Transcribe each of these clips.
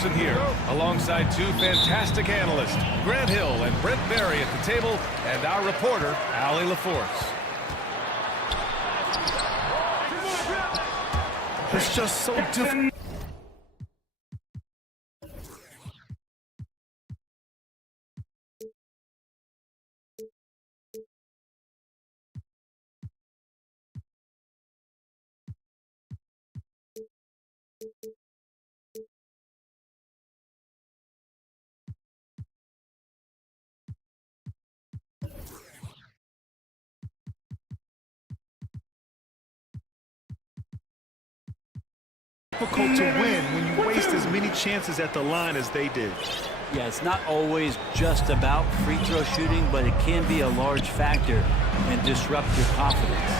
person here, alongside two fantastic analysts, Grant Hill and Brent Barry at the table, and our reporter, Allie LaForce. It's just so difficult. Difficult to win when you waste as many chances at the line as they did. Yeah, it's not always just about free throw shooting, but it can be a large factor and disrupt your confidence.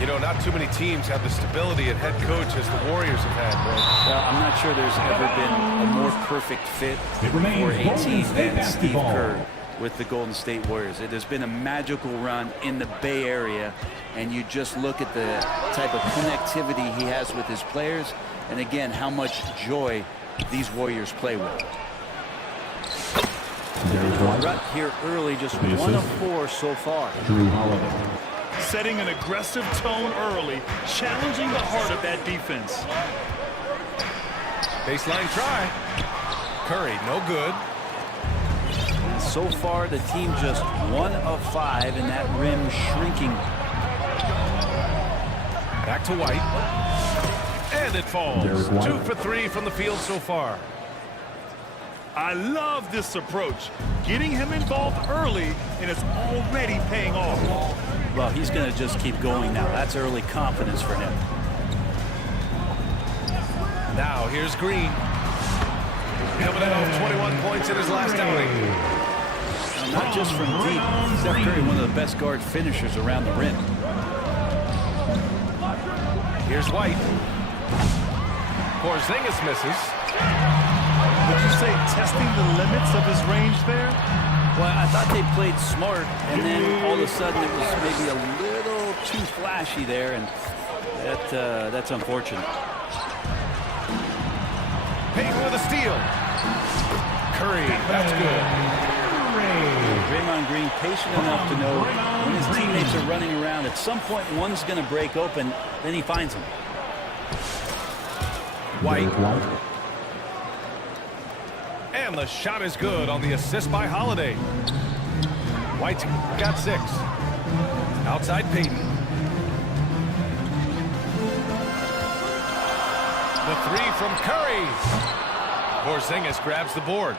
You know, not too many teams have the stability and head coach as the Warriors have had, Brent. Well, I'm not sure there's ever been a more perfect fit for a team than Steve Kerr with the Golden State Warriors. It has been a magical run in the Bay Area, and you just look at the type of connectivity he has with his players, and again, how much joy these Warriors play with. Rut here early, just 1 of 4 so far. Setting an aggressive tone early, challenging the heart of that defense. Baseline try. Curry, no good. So far, the team just 1 of 5, and that rim shrinking. Back to White. And it falls. 2 for 3 from the field so far. I love this approach. Getting him involved early, and it's already paying off. Well, he's going to just keep going now. That's early confidence for him. Now, here's Green. Coming in off 21 points in his last outing. Not just from deep. Steph Curry, one of the best guard finishers around the rim. Here's White. Porzingis misses. Would you say testing the limits of his range there? Well, I thought they played smart, and then all of a sudden it was maybe a little too flashy there, and that's unfortunate. Payton with a steal. Curry, that's good. Draymond Green patient enough to know when his teammates are running around, at some point one's going to break open, then he finds him. White. And the shot is good on the assist by Holiday. White got 6. Outside Payton. The 3 from Curry. Porzingis grabs the board.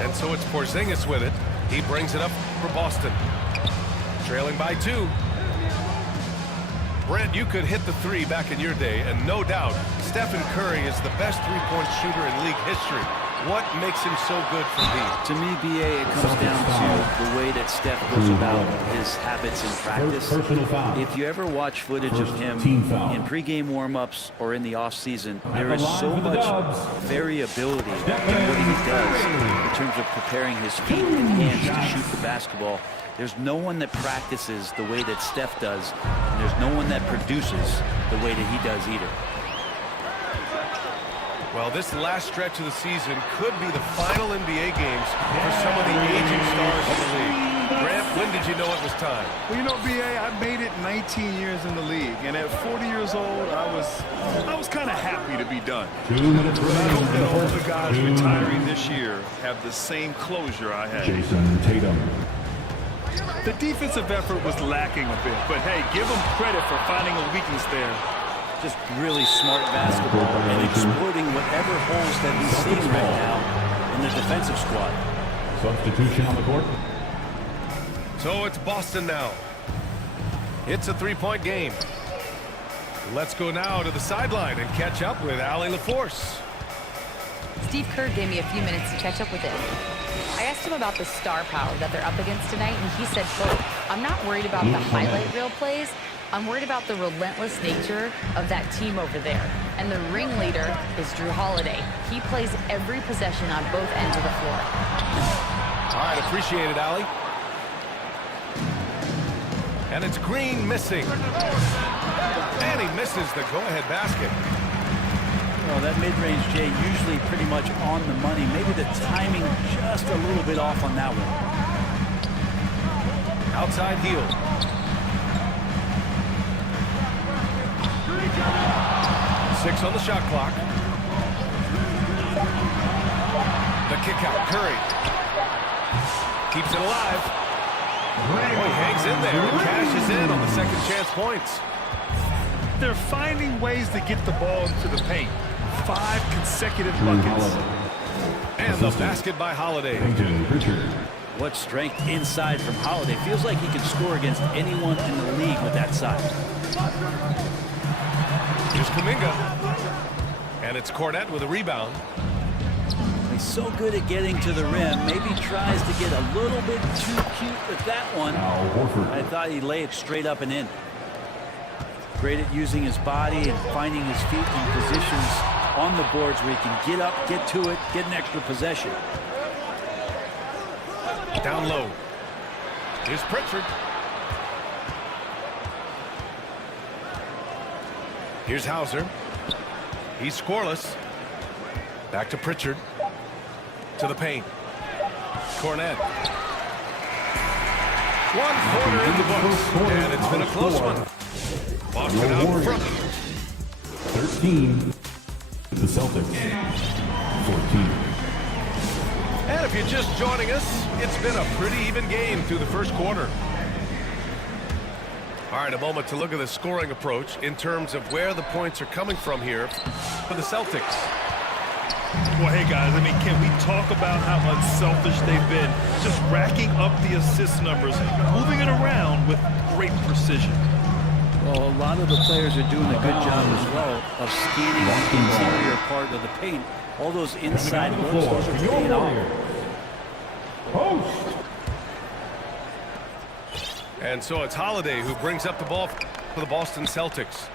And so it's Porzingis with it. He brings it up for Boston. Trailing by 2. Brent, you could hit the 3 back in your day, and no doubt, Stephen Curry is the best three-point shooter in league history. What makes him so good for me? To me, BA, it comes down to the way that Steph goes about his habits in practice. If you ever watch footage of him in pregame warm-ups or in the off-season, there is so much variability in what he does in terms of preparing his feet and hands to shoot the basketball. There's no one that practices the way that Steph does, and there's no one that produces the way that he does either. Well, this last stretch of the season could be the final NBA games for some of the aging stars in the league. Grant, when did you know it was time? Well, you know, B.A., I made it 19 years in the league, and at 40 years old, I was kind of happy to be done. 2 minutes remaining. I hope that all the guys retiring this year have the same closure I had. Jason Tatum. The defensive effort was lacking a bit, but hey, give them credit for finding a weakness there. Just really smart basketball and exploiting whatever holes that he's seeing right now in the defensive squad. Substitution on the court. So it's Boston now. It's a 3-point game. Let's go now to the sideline and catch up with Allie LaForce. Steve Kerr gave me a few minutes to catch up with him. I asked him about the star power that they're up against tonight, and he said, quote, "I'm not worried about the highlight reel plays. I'm worried about the relentless nature of that team over there. And the ringleader is Drew Holiday. He plays every possession on both ends of the floor." All right, appreciate it, Allie. And it's Green missing. And he misses the go-ahead basket. Well, that mid-range, Jay, usually pretty much on the money. Maybe the timing just a little bit off on that one. Outside heel. Six on the shot clock. The kick out, Curry. Keeps it alive. Oh, he hangs in there and cashes in on the second chance points. They're finding ways to get the ball into the paint. 5 consecutive buckets. And the basket by Holiday. What strength inside from Holiday. Feels like he can score against anyone in the league with that size. Here's Kuminga. And it's Cornette with a rebound. He's so good at getting to the rim. Maybe tries to get a little bit too cute with that one. I thought he'd lay it straight up and in. Great at using his body and finding his feet in positions on the boards where he can get up, get to it, get an extra possession. Down low. Here's Pritchard. Here's Hauser. He's scoreless. Back to Pritchard. To the paint. Cornette. 1 quarter in the books. And it's been a close one. Boston out in front. 13. The Celtics. 14. And if you're just joining us, it's been a pretty even game through the first quarter. All right, a moment to look at the scoring approach in terms of where the points are coming from here for the Celtics. Well, hey, guys, I mean, can we talk about how unselfish they've been? Just racking up the assist numbers, moving it around with great precision. Well, a lot of the players are doing a good job as well of scanning the interior part of the paint. All those inside looks, those are paying off. And so it's Holiday who brings up the ball for the Boston Celtics.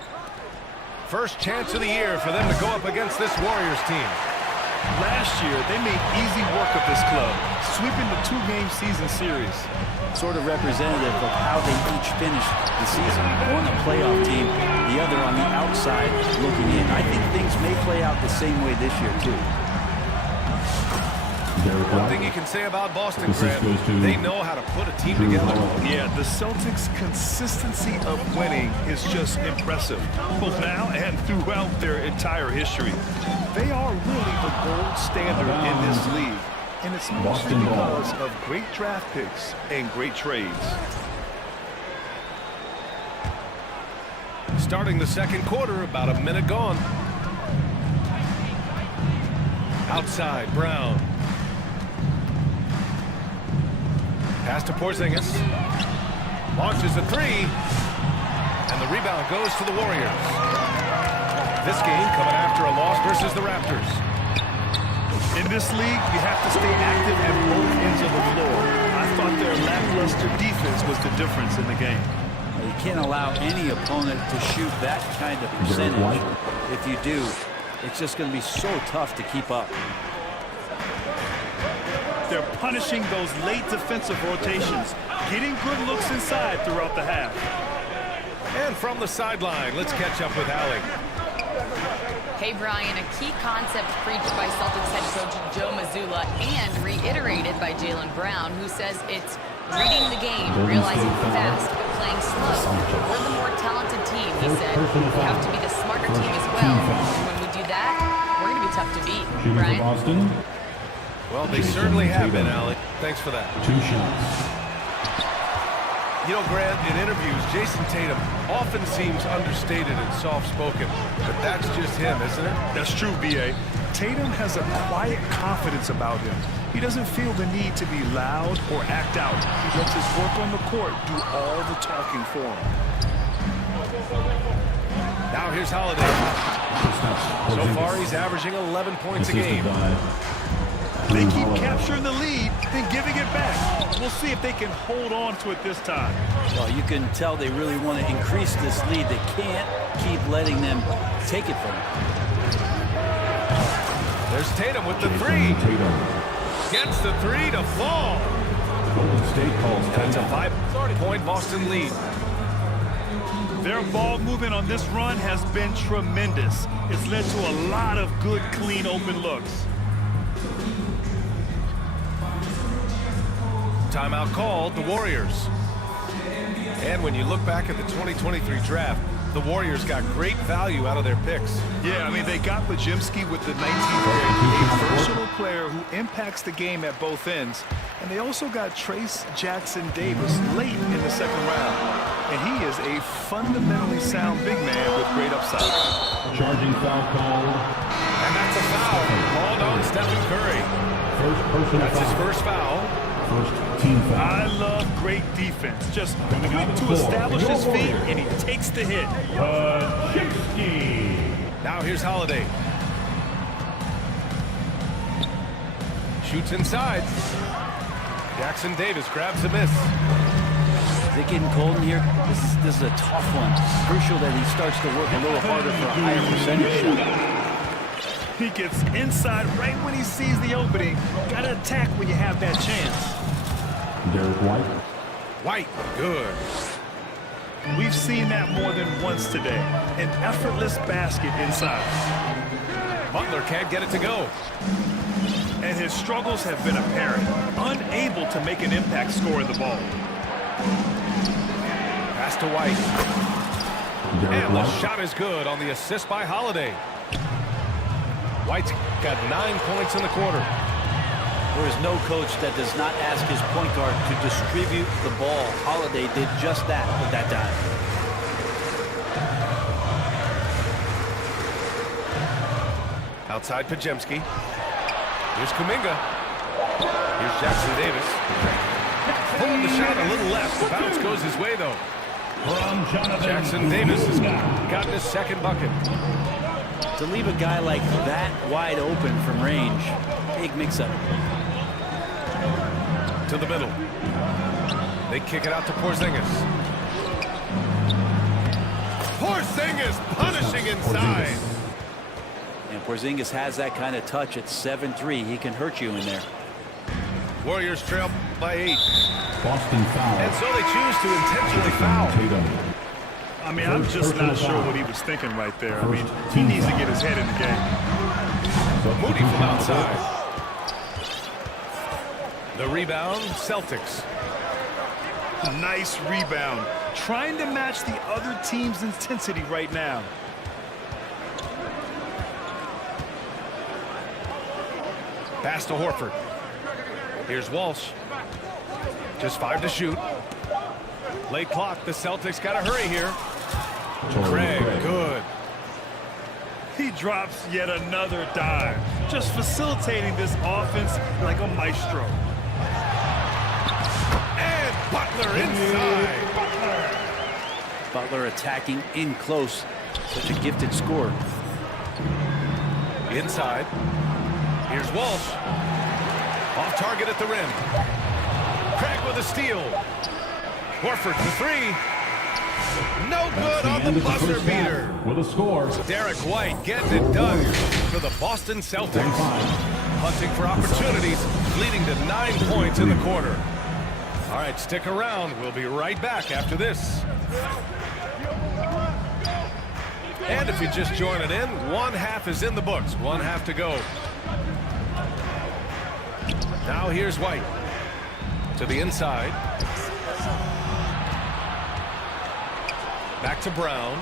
First chance of the year for them to go up against this Warriors team. Last year, they made easy work of this club, sweeping the 2-game season series. Sort of representative of how they each finished the season. One a playoff team, the other on the outside looking in. I think things may play out the same way this year, too. One thing you can say about Boston, Grant, they know how to put a team together. Yeah, the Celtics' consistency of winning is just impressive, both now and throughout their entire history. They are really the gold standard in this league, and it's mostly because of great draft picks and great trades. Starting the second quarter, about a minute gone. Outside, Brown. Pass to Porzingis. Launches a 3. And the rebound goes to the Warriors. This game coming after a loss versus the Raptors. In this league, you have to stay active at both ends of the floor. I thought their lackluster defense was the difference in the game. You can't allow any opponent to shoot that kind of percentage. If you do, it's just going to be so tough to keep up. They're punishing those late defensive rotations, getting good looks inside throughout the half. And from the sideline, let's catch up with Allie. Hey, Brian, a key concept preached by Celtics head coach Joe Mazzulla and reiterated by Jaylen Brown, who says it's reading the game, realizing fast, but playing slow. We're the more talented team, he said. We have to be the smarter team as well. And when we do that, we're going to be tough to beat. Brian? Well, they certainly have been, Alec. Thanks for that. 2 shots. You know, Grant, in interviews, Jason Tatum often seems understated and soft-spoken. But that's just him, isn't it? That's true, B.A. Tatum has a quiet confidence about him. He doesn't feel the need to be loud or act out. He lets his work on the court do all the talking for him. Now here's Holiday. So far, he's averaging 11 points a game. They keep capturing the lead, then giving it back. We'll see if they can hold on to it this time. Well, you can tell they really want to increase this lead. They can't keep letting them take it from them. There's Tatum with the 3. Gets the 3 to fall. Golden State calls And it's a 5-point Boston lead. Their ball movement on this run has been tremendous. It's led to a lot of good, clean, open looks. Timeout called, the Warriors. And when you look back at the 2023 draft, the Warriors got great value out of their picks. Yeah, I mean, they got Pajimski with the 19th pick, a versatile player who impacts the game at both ends. And they also got Trace Jackson Davis late in the second round. And he is a fundamentally sound big man with great upside. Charging foul call. And that's a foul called on Stephen Curry. That's his first foul. First team foul. I love great defense. Just quick to establish his feet, and he takes the hit. Now here's Holiday. Shoots inside. Jackson Davis grabs a miss. Is it getting cold in here? This is a tough one. Crucial that he starts to work a little harder for a higher percentage shot. He gets inside right when he sees the opening. Got to attack when you have that chance. Derek White. White, good. We've seen that more than once today. An effortless basket inside. Butler can't get it to go. And his struggles have been apparent. Unable to make an impact scoring the ball. Pass to White. Derek And the White. shot is good on the assist by Holiday. White's got 9 points in the quarter. There is no coach that does not ask his point guard to distribute the ball. Holiday did just that with that dime. Outside Pajemski. Here's Kuminga. Here's Jackson Davis. Pulling the shot a little left. The bounce goes his way, though. From Jonathan Jackson Davis has gotten his second bucket. To leave a guy like that wide open from range, big mix-up. To the middle. They kick it out to Porzingis. Porzingis punishing inside. And Porzingis has that kind of touch at 7'3". He can hurt you in there. Warriors trail by 8. Boston foul. And so they choose to intentionally foul. Tatum. I mean, I'm just not sure what he was thinking right there. I mean, he needs to get his head in the game. Moody from outside. The rebound, Celtics. Nice rebound. Trying to match the other team's intensity right now. Pass to Horford. Here's Walsh. Just 5 to shoot. Late clock. The Celtics got to hurry here. Craig, good. He drops yet another dime. Just facilitating this offense like a maestro. And Butler inside. Butler attacking in close. Such a gifted scorer. Inside. Here's Walsh. Off target at the rim. Craig with a steal. Horford for 3. No good on the buzzer beater. With a score. Derek White getting it done for the Boston Celtics. Hunting for opportunities, leading to 9 points in the quarter. All right, stick around. We'll be right back after this. And if you're just joining in, 1/2 is in the books. 1/2 to go. Now here's White. To the inside. Back to Brown.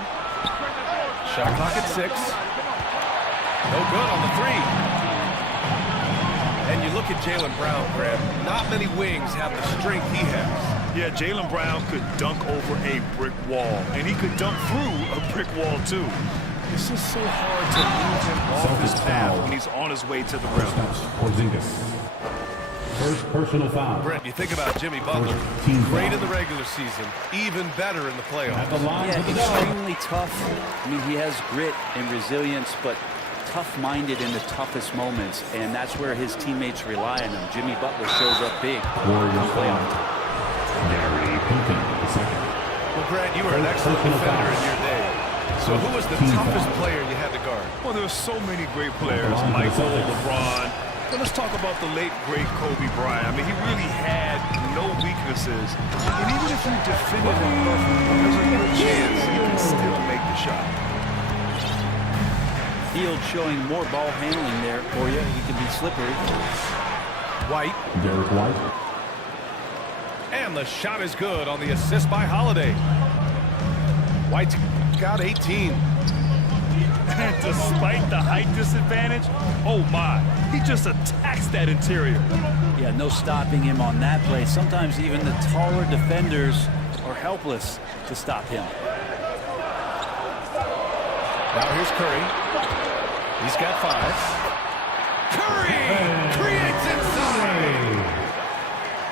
Shot clock at 6. No good on the 3. And you look at Jaylen Brown, Grant. Not many wings have the strength he has. Yeah, Jaylen Brown could dunk over a brick wall, and he could dunk through a brick wall, too. It's just so hard to move him off his path when he's on his way to the rim. Porzingis. First personal foul. Brent, you think about Jimmy Butler. Great in the regular season, even better in the playoffs. At the line Yeah, for the dunk. extremely tough. I mean, he has grit and resilience, but tough-minded in the toughest moments, and that's where his teammates rely on him. Jimmy Butler shows up big. Warriors foul. Gary Pinkin, the second. Well, Grant, you were an excellent defender in your day. So who was the toughest player you had to guard? Well, there were so many great players. Michael, LeBron. Well, let's talk about the late, great Kobe Bryant. I mean, he really had no weaknesses. And even if you defended him perfectly, there's a good chance you can still make the shot. Hield showing more ball handling there for you. He can be slippery. White. Derek White. And the shot is good on the assist by Holiday. White's got 18. And despite the height disadvantage, oh my, he just attacks that interior. Yeah, no stopping him on that play. Sometimes even the taller defenders are helpless to stop him. Now here's Curry. He's got 5. Curry creates inside.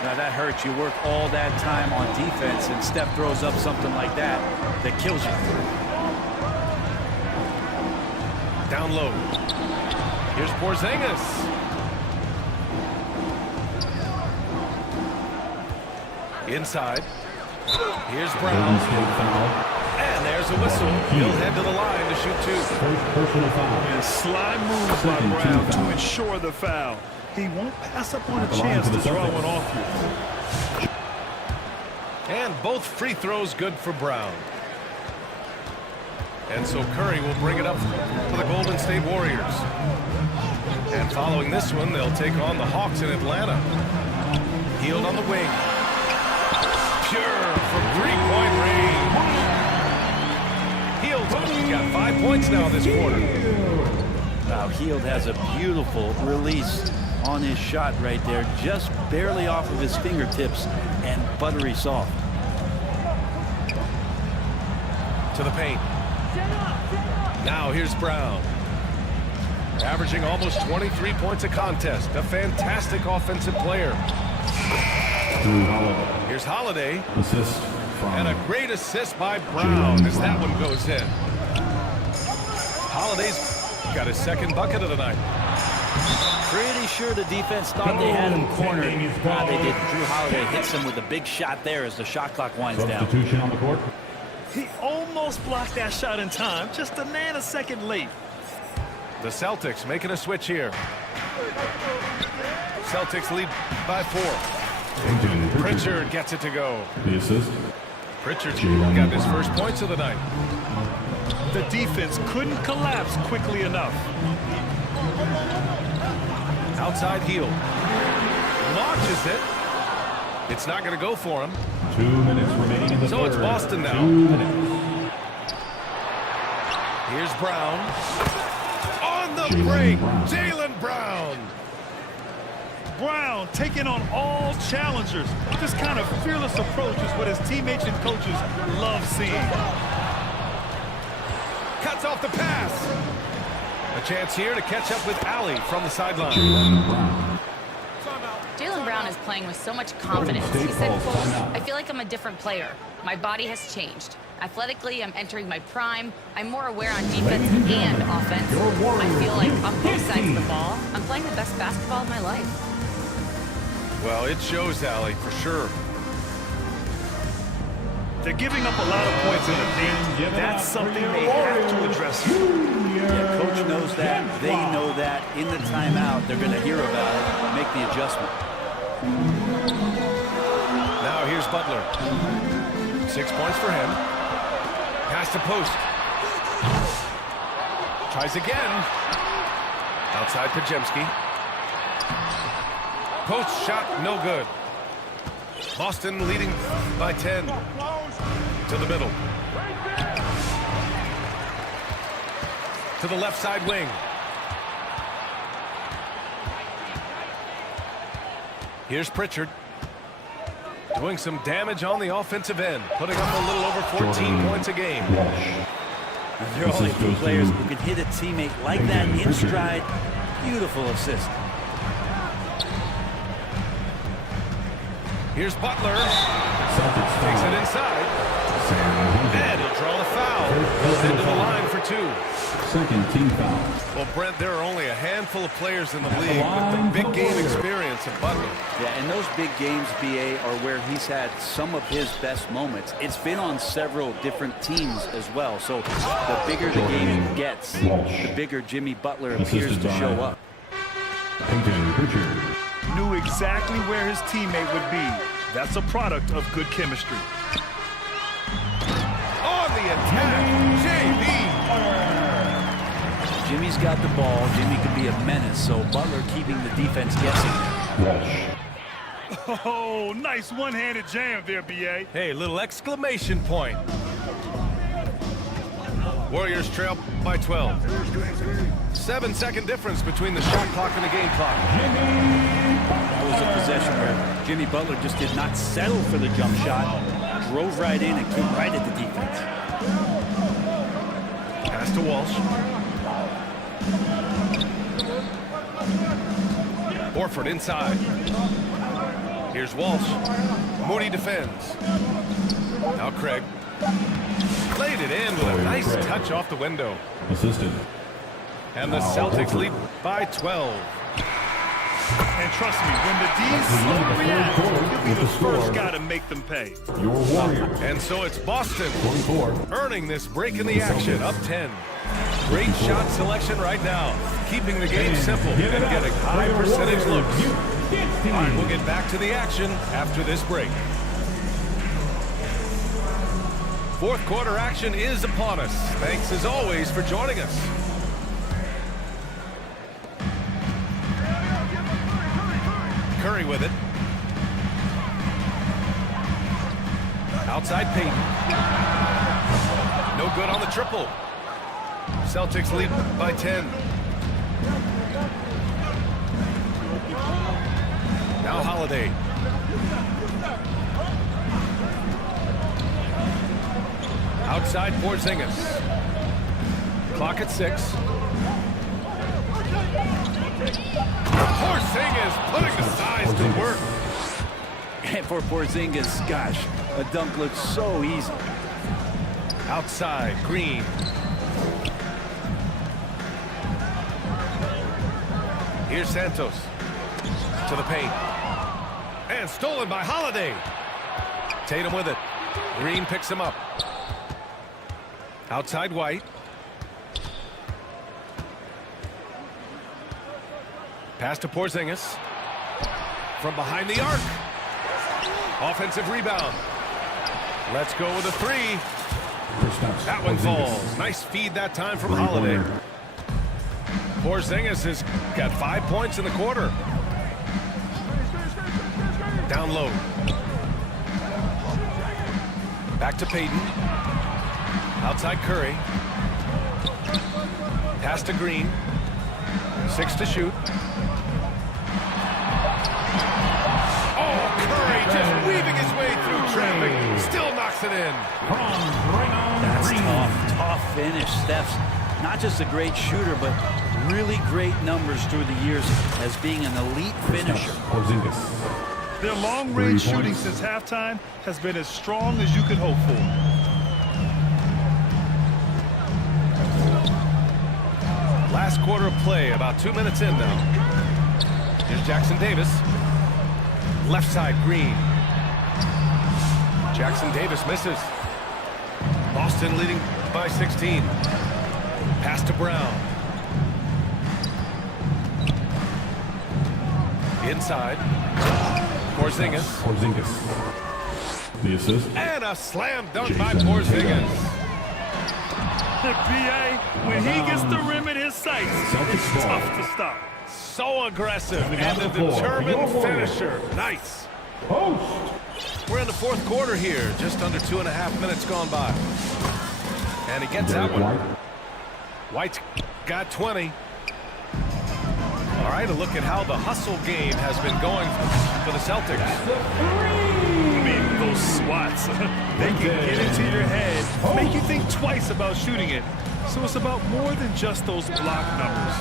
Now that hurts. You work all that time on defense, and Steph throws up something like that that kills you. Down low. Here's Porzingis. Inside. Here's Brown. And there's a whistle. He'll head to the line to shoot 2. Personal foul. And slide moves by Brown to ensure the foul. He won't pass up on a chance to draw one off you. And both free throws good for Brown. And so Curry will bring it up for the Golden State Warriors. And following this one, they'll take on the Hawks in Atlanta. Hield on the wing. Pure from three-point range. Hield's got 5 points now this quarter. Now Hield has a beautiful release on his shot right there, just barely off of his fingertips and buttery soft. To the paint. Now here's Brown. Averaging almost 23 points a contest. A fantastic offensive player. Here's Holiday. Assist from And a great assist by Brown as that one goes in. Holiday's got his second bucket of the night. Pretty sure the defense thought they had him cornered. They didn't. Drew Holiday hits him with a big shot there as the shot clock winds down. substitution on the court. He almost blocked that shot in time, just a nanosecond late. The Celtics making a switch here. Celtics lead by 4. Pritchard gets it to go. The assist. Pritchard's got his first points of the night. The defense couldn't collapse quickly enough. Outside heel. Launches it. It's not going to go for him. 2 minutes remaining in the So third. it's Boston now. 2 minutes. Here's Brown. On the Jaylen break. Brown. Jaylen Brown. Brown taking on all challengers. This kind of fearless approach is what his teammates and coaches love seeing. Cuts off the pass. A chance here to catch up with Allie from the sideline. Jaylen Brown. Jaylen Brown is playing with so much confidence. He said, quote, "I feel like I'm a different player. My body has changed. Athletically, I'm entering my prime. I'm more aware on defense and offense. I feel like on both sides of the ball, I'm playing the best basketball of my life." Well, it shows, Allie, for sure. They're giving up a lot of points in the paint. That's something they have to address. Yeah, coach knows that. They know that. In the timeout, they're going to hear about it, make the adjustment. Now here's Butler. 6 points for him. Pass to post. Tries again. Outside Pajemski. Post shot, no good. Boston leading by 10. To the middle. To the left side wing. Here's Pritchard. Doing some damage on the offensive end. Putting up a little over 14 points a game. There are only a few players who can hit a teammate like that in stride. Beautiful assist. Here's Butler. Takes it inside. And he'll draw the foul. He'll head to the line for 2. Second team foul. Well, Brent, there are only a handful of players in the league with the big game experience of Butler. Yeah, and those big games, BA, are where he's had some of his best moments. It's been on several different teams as well. So the bigger the game gets, the bigger Jimmy Butler appears to show up. Peyton Pritchard. Knew exactly where his teammate would be. That's a product of good chemistry. On the attack, JB. Jimmy's got the ball. Jimmy can be a menace, so Butler keeping the defense guessing. Walsh. Oh, nice one-handed jam there, B.A. Hey, little exclamation point. Warriors trail by 12. 7-second difference between the shot clock and the game clock. That was a possession where Jimmy Butler just did not settle for the jump shot. Drove right in and came right at the defense. Pass to Walsh. Horford inside. Here's Walsh. Moody defends. Now Craig. Played it in with a nice touch off the window. Assistant. And the Celtics lead by 12. And trust me, when the D's slow react, you'll be the first guy to make them pay. Your Warriors. And so it's Boston 24. earning this break in the action, up 10. Great shot selection right now, keeping the game simple and getting high percentage looks. All right, we'll get back to the action after this break. Fourth quarter action is upon us. Thanks as always for joining us. Curry with it. Outside Payton. No good on the triple. Celtics lead by 10. Now Holiday. Outside Porzingis. Clock at 6. Porzingis putting the size to work. And for Porzingis, gosh, a dunk looks so easy. Outside, Green. Here's Santos. To the paint. And stolen by Holiday. Tatum with it. Green picks him up. Outside White. Pass to Porzingis. From behind the arc. Offensive rebound. Let's go with a three. That one falls. Nice feed that time from Holiday. Porzingis has got 5 points in the quarter. Down low. Back to Payton. Outside Curry. Pass to Green. 6 to shoot. Oh, Curry just weaving his way through traffic. Still knocks it in. That's tough finish. Steph's not just a great shooter, but really great numbers through the years as being an elite finisher. Their long-range shooting since halftime has been as strong as you could hope for. Last quarter of play, about 2 minutes in now. Here's Jackson Davis. Left side, Green. Jackson Davis misses. Boston leading by 16. Pass to Brown. Inside. Porzingis. The assist. And a slam dunk by Porzingis. B.A., when he gets the rim in his sights, it's tough to stop. So aggressive and a determined finisher. Nice. We're in the fourth quarter here. Just under 2.5 minutes gone by. And he gets that one. White's got 20. All right, a look at how the hustle game has been going for the Celtics. I mean, those swats, they can get into your head, make you think twice about shooting it. So it's about more than just those block numbers.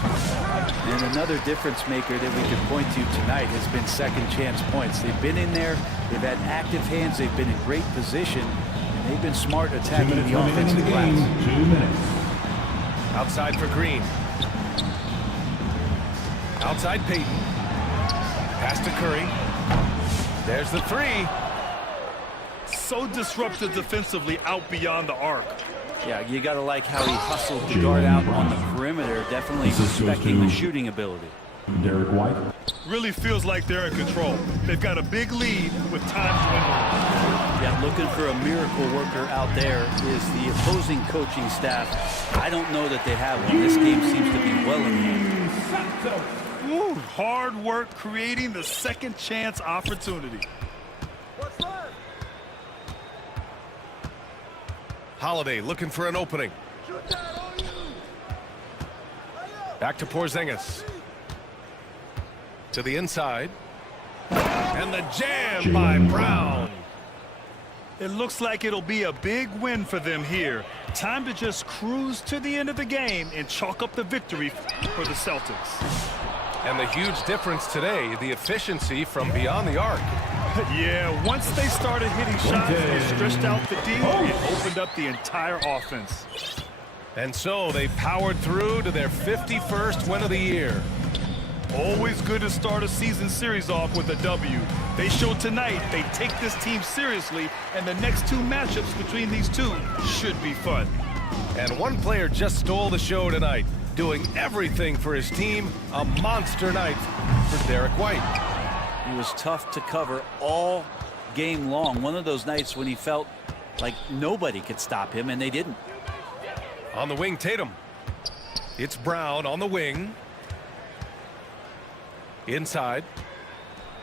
And another difference maker that we can point to tonight has been second chance points. They've been in there, they've had active hands, they've been in great position, and they've been smart attacking the offensive glass. 2 minutes. Outside for Green. Outside Payton. Pass to Curry. There's the three. So disruptive defensively out beyond the arc. Yeah, you got to like how he hustled the guard out on the perimeter, definitely respecting the shooting ability. Derek White. Really feels like they're in control. They've got a big lead with time dwindling. Yeah, looking for a miracle worker out there is the opposing coaching staff. I don't know that they have one. This game seems to be well in hand. Ooh, hard work creating the second chance opportunity. Holiday looking for an opening. Back to Porzingis. To the inside. And the jam by Brown. It looks like it'll be a big win for them here. Time to just cruise to the end of the game and chalk up the victory for the Celtics. And the huge difference today, the efficiency from beyond the arc. Yeah, once they started hitting shots, it stretched out the D and opened up the entire offense. And so they powered through to their 51st win of the year. Always good to start a season series off with a W. They showed tonight they take this team seriously, and the next two matchups between these two should be fun. And one player just stole the show tonight, doing everything for his team. A monster night for Derek White. He was tough to cover all game long. One of those nights when he felt like nobody could stop him, and they didn't. On the wing, Tatum. It's Brown on the wing. Inside.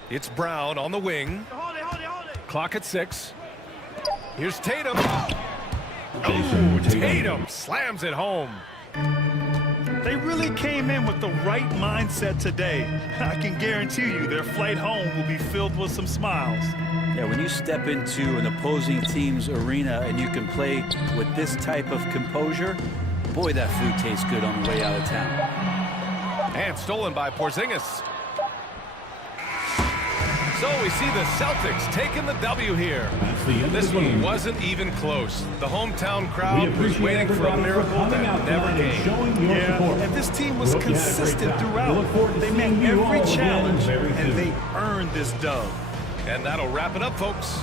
It's Brown on the wing. Clock at 6. Here's Tatum. Oh, Tatum slams it home. They really came in with the right mindset today. I can guarantee you their flight home will be filled with some smiles. Yeah, when you step into an opposing team's arena and you can play with this type of composure, boy, that food tastes good on the way out of town. And stolen by Porzingis. So we see the Celtics taking the W here. This one wasn't even close. The hometown crowd was waiting for a miracle that never came. Yeah, and this team was consistent throughout. They met every challenge, and they earned this dub. And that'll wrap it up, folks.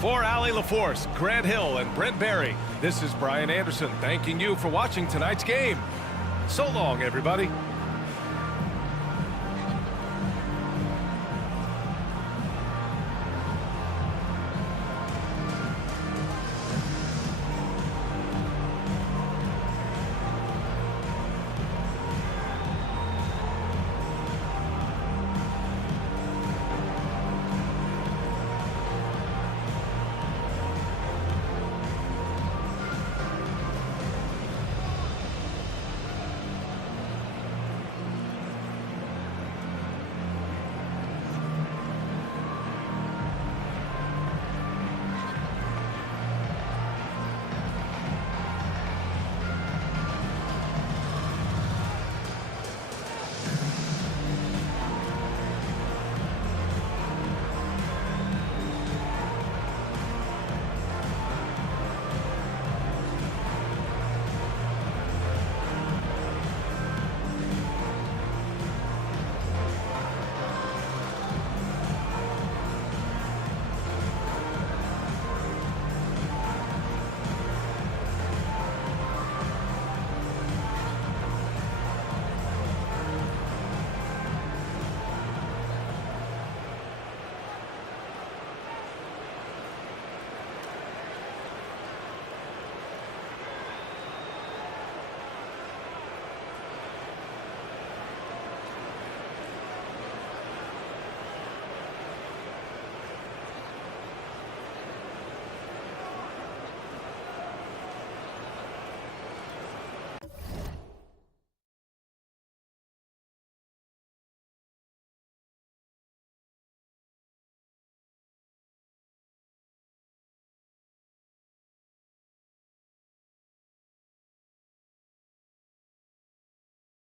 For Allie LaForce, Grant Hill, and Brent Barry, this is Brian Anderson thanking you for watching tonight's game. So long, everybody.